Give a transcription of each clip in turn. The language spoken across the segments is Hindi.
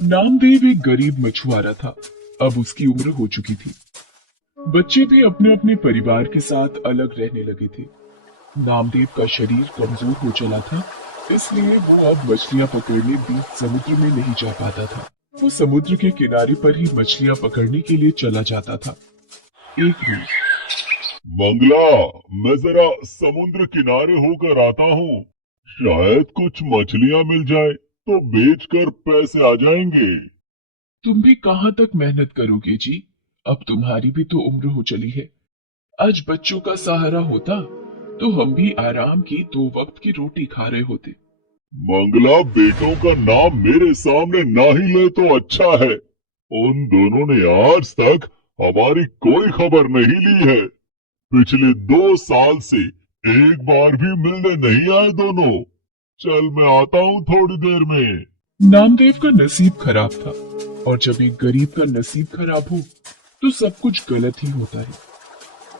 नामदेव एक गरीब मछुआरा था। अब उसकी उम्र हो चुकी थी। बच्चे भी अपने अपने परिवार के साथ अलग रहने लगे थे। नामदेव का शरीर कमजोर हो चला था, इसलिए वो अब मछलियां पकड़ने बीच समुद्र में नहीं जा पाता था। वो समुद्र के किनारे पर ही मछलियां पकड़ने के लिए चला जाता था। एक रोज मंगला, मैं जरा समुद्र किनारे होकर आता हूँ। शायद कुछ मछलियाँ मिल जाए तो बेचकर पैसे आ जाएंगे। तुम भी कहाँ तक मेहनत करोगे जी? अब तुम्हारी भी तो उम्र हो चली है। आज बच्चों का सहारा होता तो हम भी आराम की 2 वक्त की रोटी खा रहे होते। मंगला, बेटों का नाम मेरे सामने ना ही ले तो अच्छा है। उन दोनों ने आज तक हमारी कोई खबर नहीं ली है। पिछले 2 साल से एक बार भी मिलने नहीं आए दोनों। चल, मैं आता हूँ थोड़ी देर में। नामदेव का नसीब खराब था, और जब एक गरीब का नसीब खराब हो तो सब कुछ गलत ही होता है।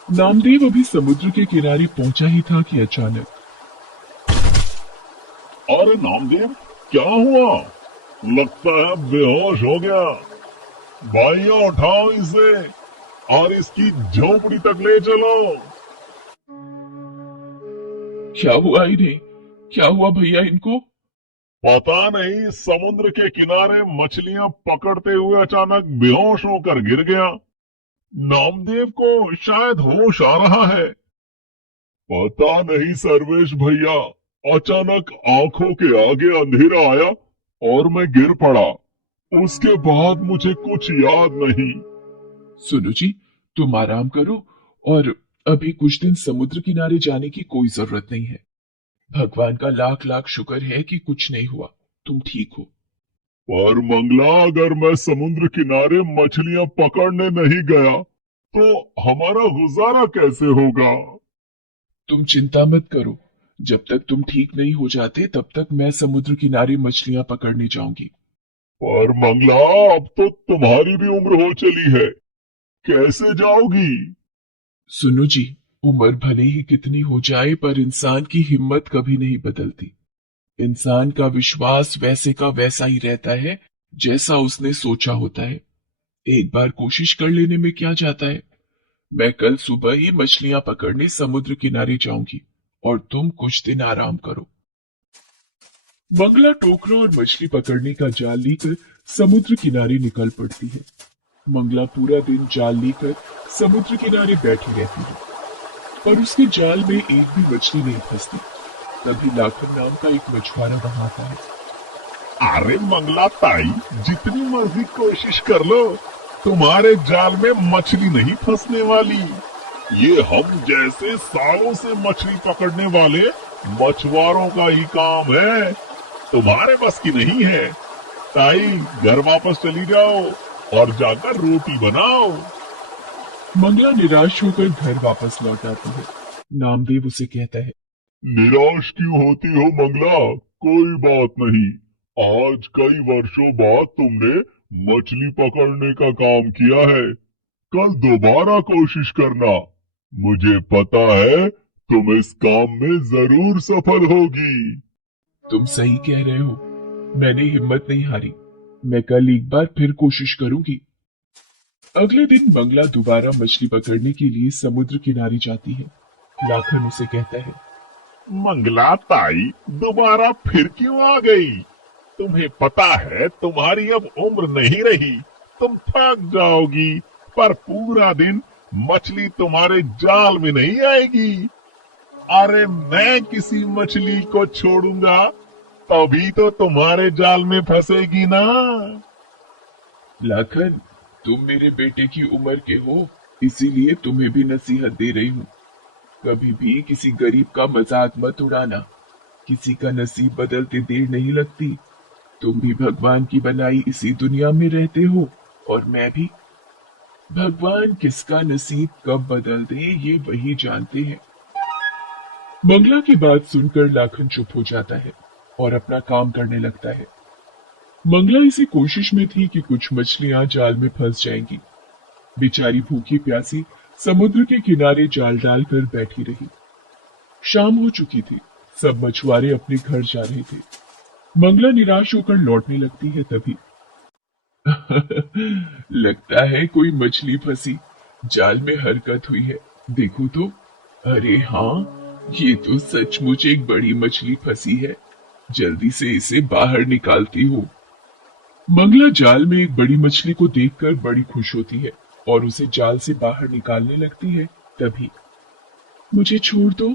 नामदेव अभी समुद्र के किनारे पहुंचा ही था कि अचानक अरे नामदेव, क्या हुआ? लगता है बेहोश हो गया। भाइयों, उठाओ इसे और इसकी झोपड़ी तक ले चलो। क्या हुआ इन्हें? क्या हुआ भैया इनको? पता नहीं, समुद्र के किनारे मछलियां पकड़ते हुए अचानक बेहोश होकर गिर गया। नामदेव को शायद होश आ रहा है। पता नहीं सर्वेश भैया, अचानक आंखों के आगे अंधेरा आया और मैं गिर पड़ा। उसके बाद मुझे कुछ याद नहीं। सुनो जी, तुम आराम करो, और अभी कुछ दिन समुद्र किनारे जाने की कोई जरूरत नहीं है। भगवान का लाख लाख शुक्र है कि कुछ नहीं हुआ, तुम ठीक हो। पर मंगला, अगर मैं समुद्र किनारे मछलियां पकड़ने नहीं गया तो हमारा गुजारा कैसे होगा? तुम चिंता मत करो, जब तक तुम ठीक नहीं हो जाते तब तक मैं समुद्र किनारे मछलियां पकड़ने जाऊंगी। पर मंगला, अब तो तुम्हारी भी उम्र हो चली है। कैसे जाओगी? सुनो जी, उम्र भले ही कितनी हो जाए पर इंसान की हिम्मत कभी नहीं बदलती। इंसान का विश्वास वैसे का वैसा ही रहता है जैसा उसने सोचा होता है। एक बार कोशिश कर लेने में क्या जाता है। मैं कल सुबह ही मछलियां पकड़ने समुद्र किनारे जाऊंगी, और तुम कुछ दिन आराम करो। मंगला टोकरा और मछली पकड़ने का जाल लेकर समुद्र किनारे निकल पड़ती है। मंगला पूरा दिन जाल लेकर समुद्र किनारे बैठी रहती है, पर उसके जाल में एक भी मछली नहीं फंसती। तभी लाखन नाम का एक मछुआरा वहां आता है। अरे मंगला ताई, जितनी मर्जी कोशिश कर लो, तुम्हारे जाल में मछली नहीं फंसने वाली। ये हम जैसे सालों से मछली पकड़ने वाले मछुआरों का ही काम है। तुम्हारे बस की नहीं है। ताई, घर वापस चली जाओ और जाकर रोटी बनाओ। मंगला निराश होकर घर वापस लौट आती है। नामदेव उसे कहता है, निराश क्यों होती हो मंगला? कोई बात नहीं। आज कई वर्षों बाद तुमने मछली पकड़ने का काम किया है। कल दोबारा कोशिश करना। मुझे पता है तुम इस काम में जरूर सफल होगी। तुम सही कह रहे हो, मैंने हिम्मत नहीं हारी। मैं कल एक बार फिर कोशिश करूंगी। अगले दिन मंगला दोबारा मछली पकड़ने के लिए समुद्र किनारे जाती है। लाखन उसे कहता है, मंगला ताई, दोबारा फिर क्यों आ गई? तुम्हें पता है तुम्हारी अब उम्र नहीं रही। तुम थक जाओगी, पर पूरा दिन मछली तुम्हारे जाल में नहीं आएगी। अरे मैं किसी मछली को छोड़ूंगा तभी तो तुम्हारे जाल में फंसेगी ना। लाखन, तुम मेरे बेटे की उम्र के हो, इसीलिए तुम्हें भी नसीहत दे रही हूँ। कभी भी किसी गरीब का मजाक मत उड़ाना। किसी का नसीब बदलते देर नहीं लगती। तुम भी भगवान की बनाई इसी दुनिया में रहते हो, और मैं भी। भगवान किसका नसीब कब बदल दे ये वही जानते हैं। मंगला की बात सुनकर लाखन चुप हो जाता है और अपना काम करने लगता है। मंगला इसी कोशिश में थी कि कुछ मछलियां जाल में फंस जाएंगी। बेचारी भूखी प्यासी समुद्र के किनारे जाल डालकर बैठी रही। शाम हो चुकी थी। सब मछुआरे अपने घर जा रहे थे। मंगला निराश होकर लौटने लगती है, तभी लगता है कोई मछली फंसी, जाल में हरकत हुई है। देखो तो। अरे हाँ, ये तो सचमुच एक बड़ी मछली फंसी है। जल्दी से इसे बाहर निकालती हूँ। मंगला जाल में एक बड़ी मछली को देखकर बड़ी खुश होती है और उसे जाल से बाहर निकालने लगती है। तभी, मुझे छोड़ दो,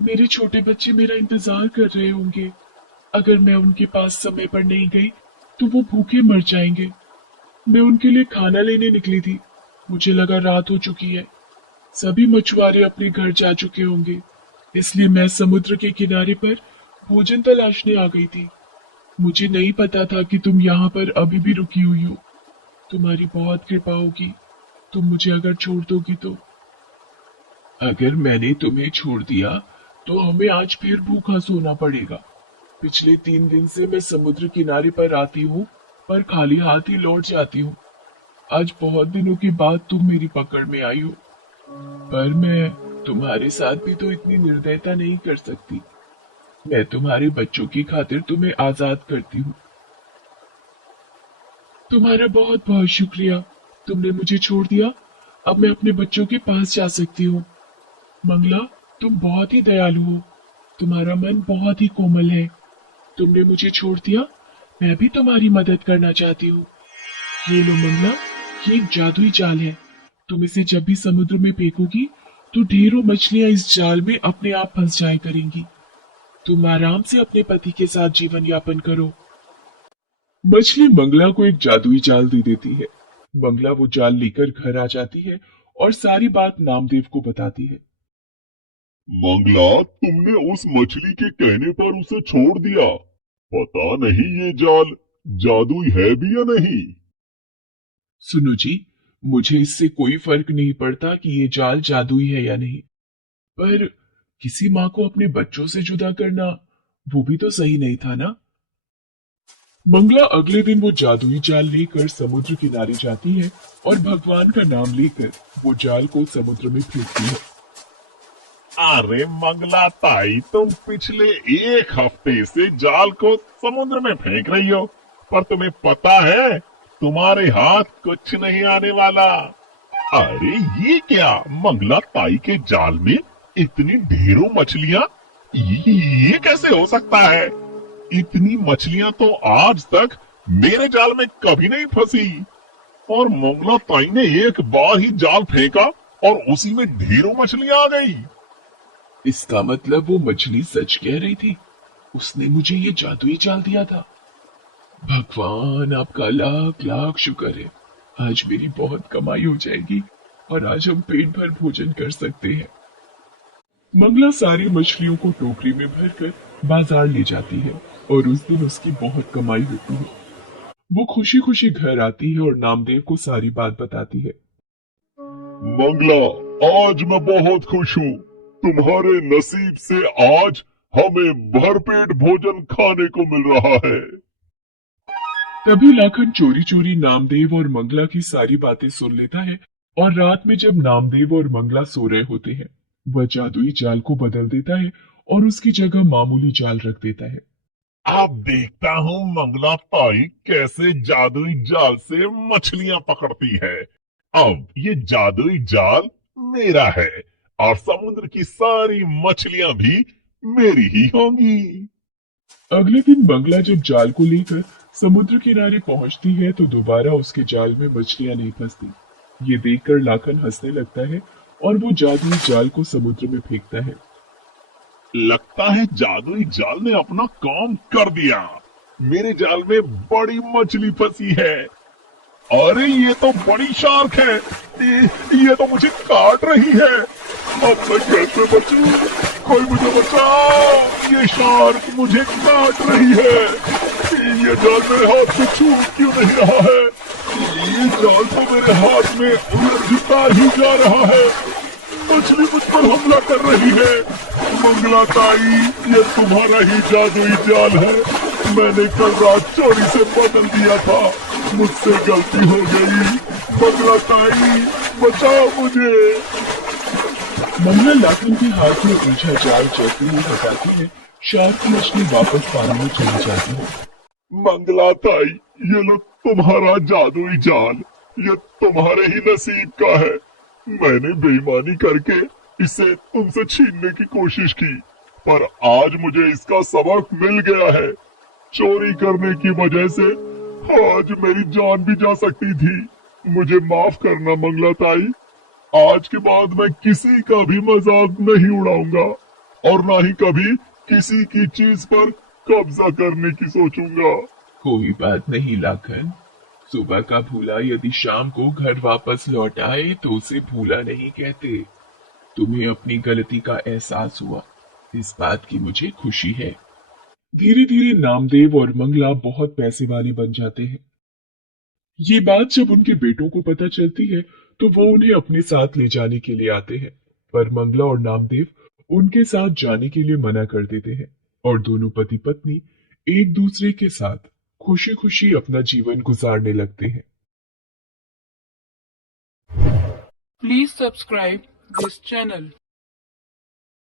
मेरे छोटे बच्चे मेरा इंतजार कर रहे होंगे। अगर मैं उनके पास समय पर नहीं गई तो वो भूखे मर जाएंगे। मैं उनके लिए खाना लेने निकली थी, मुझे लगा रात हो चुकी है। सभी मछुआरे अपने घर जा चुके होंगे, इसलिए मैं समुद्र के किनारे पर भोजन तलाशने आ गई थी। मुझे नहीं पता था कि तुम यहाँ पर अभी भी रुकी हुई हो। तुम्हारी बहुत कृपा होगी, तुम मुझे अगर छोड़ दोगी तो। अगर मैंने तुम्हें छोड़ दिया तो हमें आज फिर भूखा सोना पड़ेगा। पिछले 3 दिन से मैं समुद्र किनारे पर आती हूँ, पर खाली हाथ ही लौट जाती हूँ। आज बहुत दिनों के बाद तुम मेरी पकड़ में आई हो, पर मैं तुम्हारे साथ भी तो इतनी निर्दयता नहीं कर सकती। मैं तुम्हारे बच्चों की खातिर तुम्हें आजाद करती हूँ। तुम्हारा बहुत बहुत शुक्रिया, तुमने मुझे छोड़ दिया। अब मैं अपने बच्चों के पास जा सकती हूँ। मंगला, तुम बहुत ही दयालु हो, तुम्हारा मन बहुत ही कोमल है। तुमने मुझे छोड़ दिया, मैं भी तुम्हारी मदद करना चाहती हूँ। ये लो मंगला, ये एक जादुई जाल है। तुम इसे जब भी समुद्र में फेंकोगी तो ढेरों मछलियां इस जाल में अपने आप फंस जाया करेंगी। तुम आराम से अपने पति के साथ जीवन यापन करो। मछली मंगला को एक जादुई जाल दे देती है। मंगला वो जाल लेकर घर आ जाती है और सारी बात नामदेव को बताती है। मंगला, तुमने उस मछली के कहने पर उसे छोड़ दिया। पता नहीं ये जाल जादुई है भी या नहीं। सुनो जी, मुझे इससे कोई फर्क नहीं पड़ता कि ये जाल जादुई है या नहीं, पर किसी माँ को अपने बच्चों से जुदा करना, वो भी तो सही नहीं था ना। मंगला अगले दिन वो जादुई जाल लेकर समुद्र किनारे जाती है और भगवान का नाम लेकर वो जाल को समुद्र में फेंकती है। अरे मंगला ताई, तुम पिछले 1 हफ्ते से जाल को समुद्र में फेंक रही हो, पर तुम्हें पता है तुम्हारे हाथ कुछ नहीं आने वाला। अरे ये क्या, मंगला ताई के जाल में इतनी ढेरों मछलियां, ये कैसे हो सकता है? इतनी मछलियां तो आज तक मेरे जाल में कभी नहीं फंसी। और मंगला ताई ने एक बार ही जाल फेंका और उसी में ढेरों मछलियां आ गई। इसका मतलब वो मछली सच कह रही थी, उसने मुझे ये जादुई जाल दिया था। भगवान, आपका लाख लाख शुक्र है। आज मेरी बहुत कमाई हो जाएगी और आज हम पेट भर भोजन कर सकते हैं। मंगला सारी मछलियों को टोकरी में भरकर बाजार ले जाती है और उस दिन उसकी बहुत कमाई होती है। वो खुशी खुशी घर आती है और नामदेव को सारी बात बताती है। मंगला, आज मैं बहुत खुश हूँ। तुम्हारे नसीब से आज हमें भरपेट भोजन खाने को मिल रहा है। तभी लाखन चोरी चोरी नामदेव और मंगला की सारी बातें सुन लेता है और रात में जब नामदेव और मंगला सो रहे होते हैं, वह जादुई जाल को बदल देता है और उसकी जगह मामूली जाल रख देता है। अब देखता हूँ मंगला ताई कैसे जादुई जाल से मछलियां पकड़ती है। अब ये जादुई जाल मेरा है और समुद्र की सारी मछलियां भी मेरी ही होंगी। अगले दिन मंगला जब जाल को लेकर समुद्र किनारे पहुंचती है तो दोबारा उसके जाल में मछलियां नहीं फंसती। ये देखकर लाखन हंसने लगता है और वो जादुई जाल को समुद्र में फेंकता है। लगता है जादुई जाल ने अपना काम कर दिया। मेरे जाल में बड़ी मछली फंसी है। अरे ये तो बड़ी शार्क है, ये तो मुझे काट रही है। अब मैं कैसे बचूं? कोई मुझे बचाओ, ये शार्क मुझे काट रही है। ये जाल मेरे हाथ से छूट क्यों नहीं रहा है? ये जाल तो मेरे हाथ में उलझता ही जा रहा है। मछली मुझ पर हमला कर रही है। मंगला ताई, ये तुम्हारा ही जादुई जाल है। मैंने कल रात चोरी से बदल दिया था, मुझसे गलती हो गई। मंगला ताई, बचाओ मुझे। मंगला लाखन के हाथ में उलझा जाल जैसे ही हटाती है, शार्क मछली वापस पानी में चली जाती है। मंगला ताई, ये लो तुम्हारा जादुई जाल ये तुम्हारे ही नसीब का है। मैंने बेईमानी करके इसे तुमसे छीनने की कोशिश की, पर आज मुझे इसका सबक मिल गया है। चोरी करने की वजह से आज मेरी जान भी जा सकती थी। मुझे माफ करना मंगला ताई। आज के बाद मैं किसी का भी मजाक नहीं उड़ाऊंगा और ना ही कभी किसी की चीज पर कब्जा करने की सोचूंगा। कोई बात नहीं लाखन, सुबह का भूला यदि शाम को घर वापस लौट आए तो उसे भूला नहीं कहते। तुम्हें अपनी गलती का एहसास हुआ, इस बात की मुझे खुशी है। धीरे धीरे नामदेव और मंगला बहुत पैसे वाले बन जाते हैं। ये बात जब उनके बेटों को पता चलती है तो वो उन्हें अपने साथ ले जाने के लिए आते हैं, पर मंगला और नामदेव उनके साथ जाने के लिए मना कर देते हैं और दोनों पति पत्नी एक दूसरे के साथ खुशी खुशी अपना जीवन गुजारने लगते हैं। Please subscribe this channel.